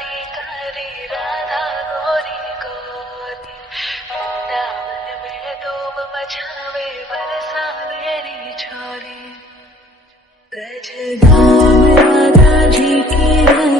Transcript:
कारी कारी राधा गोरी गोरी, वृंदावन में धूम मचावे बरसा मेरी छोरी। ब्रज धाम राधा जी की